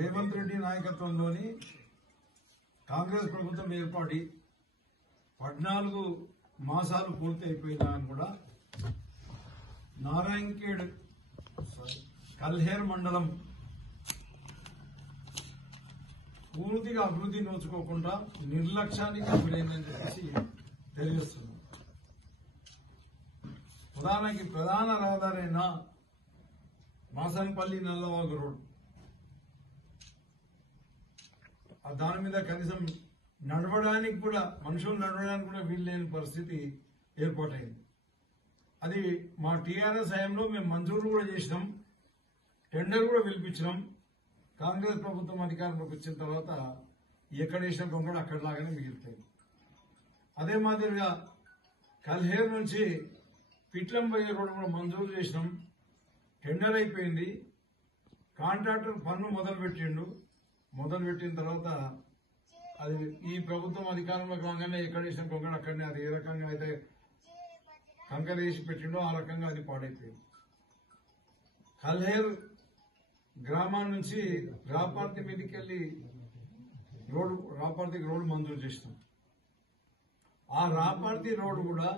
రేవంత్ రెడ్డి నాయకత్వంలోని కాంగ్రెస్ ప్రభుత్వం ఏర్పడి 14 మాసాలు పూర్తి అయిపోయినా అని కూడా నారాయణఖేడ్ కల్హేర్ మండలం పూర్తిగా అభివృద్ధి నోచుకోకుండా నిర్లక్ష్యానికి గురైందని చెప్పేసి తెలియజేస్తున్నాం. ఉదాహరణకి ప్రధాన రహదారైన మాసంపల్లి నల్లవాగు రోడ్, దాని మీద కనీసం నడవడానికి కూడా మనుషులు నడవడానికి కూడా వీల్లేని పరిస్థితి ఏర్పాటైంది. అది మా టీఆర్ఎస్ హయాంలో మేము మంజూరు కూడా చేసినాం, టెండర్ కూడా పిలిపించినాం. కాంగ్రెస్ ప్రభుత్వం అధికారంలోకి వచ్చిన తర్వాత ఎక్కడ వేసిన కొంగడు అక్కడలాగానే మిగిలిపోయింది. అదే మాదిరిగా కల్హేర్ నుంచి పిట్లం పోయే రోడ్డు కూడా మంజూరు చేసినాం, టెండర్ అయిపోయింది. కాంట్రాక్టర్ పన్ను మొదలుపెట్టిన తర్వాత అది ఈ ప్రభుత్వం అధికారంలోకి రాగానే ఎక్కడ వేసిన కొంగడు అక్కడనే అది ఏ రకంగా అయితే కంకర వేసి పెట్టిండో ఆ రకంగా అది పాడైపోయింది. కల్హేర్ గ్రామం నుంచి రాపార్తి మీదకి వెళ్లి రాపార్తికి రోడ్డు మంజూరు చేసినాం. ఆ రాపార్తి రోడ్డు కూడా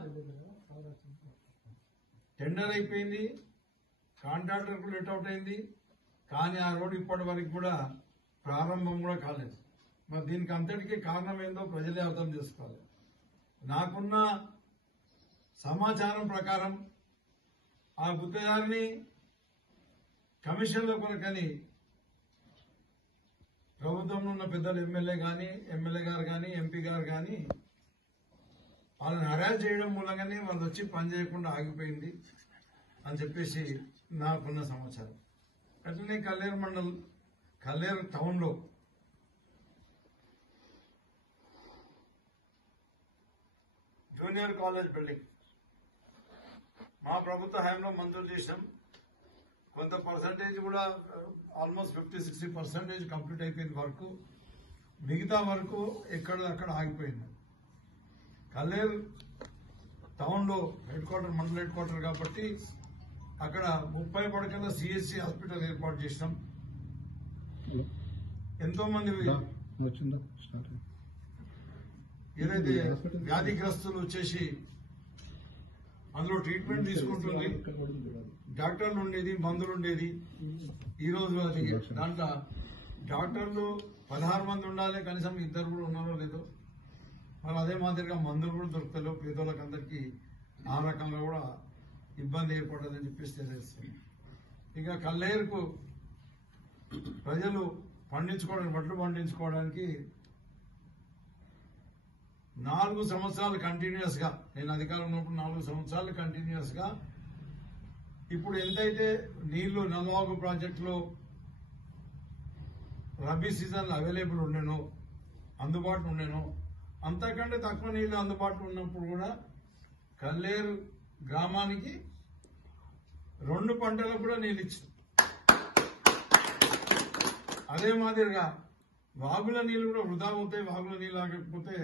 టెండర్ అయిపోయింది, కాంట్రాక్టర్ కూడా లెట్ అవుట్ అయింది. కానీ ఆ రోడ్డు ఇప్పటి వరకు కూడా ప్రారంభం కూడా కాలేదు. మరి దీనికి అంతటికీ కారణం ఏందో ప్రజలే అర్థం చేసుకోవాలి. నాకున్న సమాచారం ప్రకారం ఆ గుత్తేదారిని కమిషన్ల కొరకని ప్రభుత్వంలో ఉన్న పెద్దలు ఎమ్మెల్యే గారు కానీ ఎంపీ గారు కానీ వాళ్ళని హరాజ్ చేయడం మూలంగానే వాళ్ళు వచ్చి పని చేయకుండా ఆగిపోయింది అని చెప్పేసి నాకున్న సమాచారం. అట్లనే కల్లేరు టౌన్ లో జూనియర్ కాలేజ్ బిల్డింగ్ మా ప్రభుత్వ హయాంలో మంజూరు చేసినాం. కొంత పర్సంటేజ్ కూడా ఆల్మోస్ట్ 50-60% కంప్లీట్ అయిపోయింది వర్క్. మిగతా వరకు ఎక్కడ ఆగిపోయింది. కల్లేరు టౌన్ లో మండల హెడ్ క్వార్టర్ కాబట్టి అక్కడ 30 పడకల సిఎస్సి హాస్పిటల్ ఏర్పాటు చేసినాం. ఎంతో మంది ఏదైతే వ్యాధిగ్రస్తులు వచ్చేసి అందులో ట్రీట్మెంట్ తీసుకుంటుంది, డాక్టర్లు ఉండేది, మందులు ఉండేది. ఈ రోజు దాంట్లో డాక్టర్లు 16 మంది ఉండాలి, కనీసం 2 కూడా ఉన్నారో లేదో. మరి అదే మాదిరిగా మందులు కూడా దొరుకుతాయో పేదోళ్ళకందరికీ ఆ రకంగా కూడా ఇబ్బంది ఏర్పడదని చెప్పేసి తెలియజేస్తుంది. ఇక కల్లేరుకు ప్రజలు వడ్లు పండించుకోవడానికి 4 సంవత్సరాలు కంటిన్యూస్ గా, నేను అధికారంలో ఉన్నప్పుడు 4 సంవత్సరాలు కంటిన్యూస్ గా ఇప్పుడు ఎంతైతే నీళ్లు నల్లవాగు ప్రాజెక్టులో రబీ సీజన్ అవైలబుల్ ఉండేనో, అందుబాటులో ఉండేనో, అంతకంటే తక్కువ నీళ్లు అందుబాటులో ఉన్నప్పుడు కూడా కల్లేరు గ్రామానికి 2 పంటలకు కూడా నీళ్ళు ఇచ్చింది. అదే మాదిరిగా వాగుల నీళ్లు కూడా వృధా అవుతాయి. వాగుల నీళ్ళు ఆగకపోతే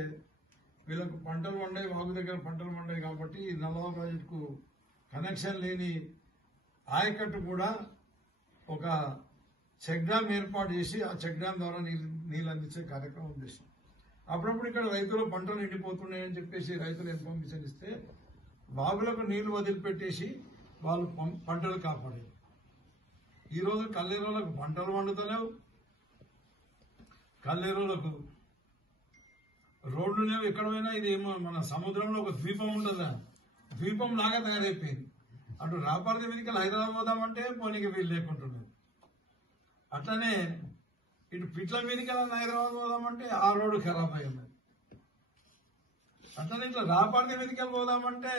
వీళ్ళకు పంటలు పండాయి, వాగు దగ్గర పంటలు పండాయి. కాబట్టి నల్లవాగు ప్రాజెక్టుకు కనెక్షన్ లేని ఆయకట్టు కూడా ఒక చెక్ డ్యామ్ ఏర్పాటు చేసి ఆ చెక్ డ్యామ్ ద్వారా నీళ్ళు అందించే కార్యక్రమం చేశాం. అప్పుడప్పుడు ఇక్కడ రైతులు పంటలు ఎండిపోతున్నాయని చెప్పేసి రైతులు ఇన్ఫర్మేషన్ ఇస్తే వాగులకు నీళ్లు వదిలిపెట్టేసి వాళ్ళు పంటలు కాపాడారు. ఈ రోజు కల్లేరులకు పంటలు పండుతలేవు, కల్లేరులకు రోడ్లు లేవు. ఎక్కడ పోయినా ఇది ఏమో మన సముద్రంలో ఒక ద్వీపం ఉంటుందా, ద్వీపం లాగా తయారైపోయింది. అటు రాపార్తి మీదకి హైదరాబాద్ పోదామంటే పోనీకి వీలు లేకుంటున్నారు. అట్లనే ఇటు పిట్ల మీదకి హైదరాబాద్ పోదామంటే ఆ రోడ్డు ఖరాబ్ అయింది. అట్లనే ఇట్లా రాపార్తి మీదకి పోదామంటే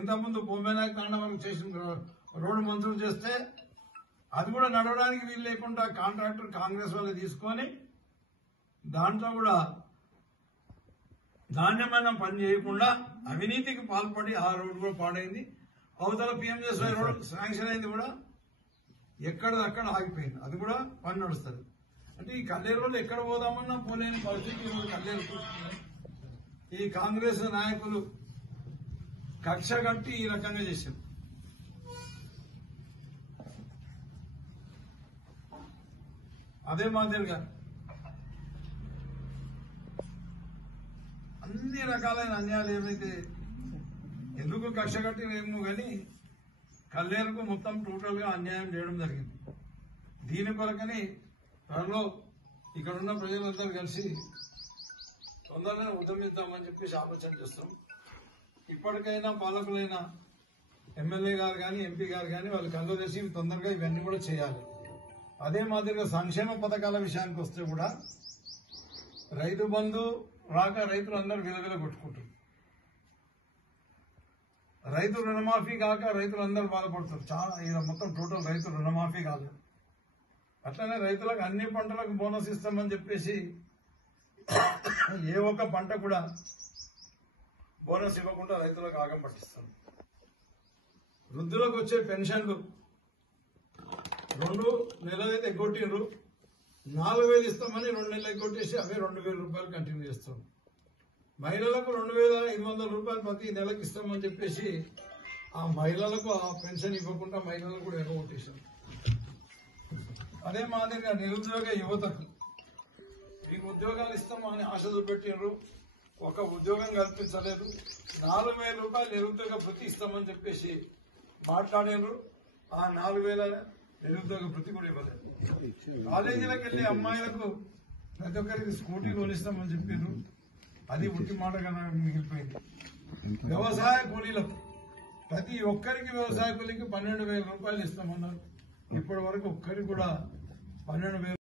ఇంతకుముందు బొమ్మేనాయక్ తాండ వరకు చేసిన రోడ్డు మంజూరు చేస్తే అది కూడా నడవడానికి వీలు లేకుండా కాంట్రాక్టర్ కాంగ్రెస్ వాళ్ళు తీసుకొని దాంట్లో కూడా నాణ్యమైన పని చేయకుండా అవినీతికి పాల్పడి ఆ రోడ్డు కూడా పాడైంది. అవతల PMJSY రోడ్ శాంక్షన్ అయింది కూడా ఎక్కడదక్కడ ఆగిపోయింది. అది కూడా పని నడుస్తుంది. అంటే ఈ కల్లేరు రోడ్డు ఎక్కడ పోదామన్నా పోలేని పరిస్థితి ఈరోజు కల్లేరు. ఈ కాంగ్రెస్ నాయకులు కక్ష కట్టి ఈ రకంగా చేశారు. అదే మాదిరిగా అన్ని రకాలైన అన్యాయాలు ఏమైతే ఎందుకు కక్ష కట్టినేమో కానీ కల్లేరుకు మొత్తం టోటల్ గా అన్యాయం చేయడం జరిగింది. దీని కొరకని త్వరలో ఇక్కడున్న ప్రజలందరూ కలిసి తొందరగానే ఉద్యమిద్దామని చెప్పేసి ఆలోచన చేస్తాం. ఇప్పటికైనా పాలకులైన ఎమ్మెల్యే గారు కానీ ఎంపీ గారు కానీ వాళ్ళు కళ్ళు తెసి తొందరగా ఇవన్నీ కూడా చేయాలి. అదే మాదిరిగా సంక్షేమ పథకాల విషయానికి వస్తే కూడా రైతు బంధు రాక రైతులందరూ విలవిల కొట్టుకుంటారు. రైతు రుణమాఫీ కాక రైతులందరూ బాధపడుతారు. చాలా ఇలా మొత్తం టోటల్ రైతు రుణమాఫీ కాదు. అట్లనే రైతులకు అన్ని పంటలకు బోనస్ ఇస్తామని చెప్పేసి ఏ ఒక్క పంట కూడా బోనస్ ఇవ్వకుండా రైతులకు ఆగం పట్టిస్తారు. వృద్ధులకు వచ్చే పెన్షన్లు 2 నెలలైతే ఎగ్గొట్టిండ్రు, 4,000 ఇస్తామని 2 నెలలు ఎగ్గొట్టేసి అవే 2,000 రూపాయలు కంటిన్యూ చేస్తాం. మహిళలకు 2,500 రూపాయలు ప్రతి నెలకు ఇస్తామని చెప్పేసి ఆ మహిళలకు ఆ పెన్షన్ ఇవ్వకుండా మహిళలకు కూడా ఎగ్గొట్టేశారు. అదే మాదిరిగా నిరుద్యోగ యువతకు మీకు ఉద్యోగాలు ఇస్తామని ఆశలు పెట్టిండ్రు, ఒక ఉద్యోగం కల్పించలేదు. 4,000 రూపాయలు నిరుద్యోగ వృత్తి ఇస్తామని చెప్పేసి మాట్లాడినరు. ఆ 4,000 నిరుద్యోగ వృత్తి కూడా ఇవ్వలేదు. కాలేజీలకు వెళ్లే అమ్మాయిలకు ప్రతి ఒక్కరికి స్కూటీ కొనిస్తామని చెప్పారు. అది ఉట్టి మాటగా మిగిలిపోయింది. వ్యవసాయ కూలీలకు ప్రతి ఒక్కరికి వ్యవసాయ కూలీకి 12,000 రూపాయలు ఇస్తామన్నారు. ఇప్పటి వరకు ఒక్కరికి కూడా 12,000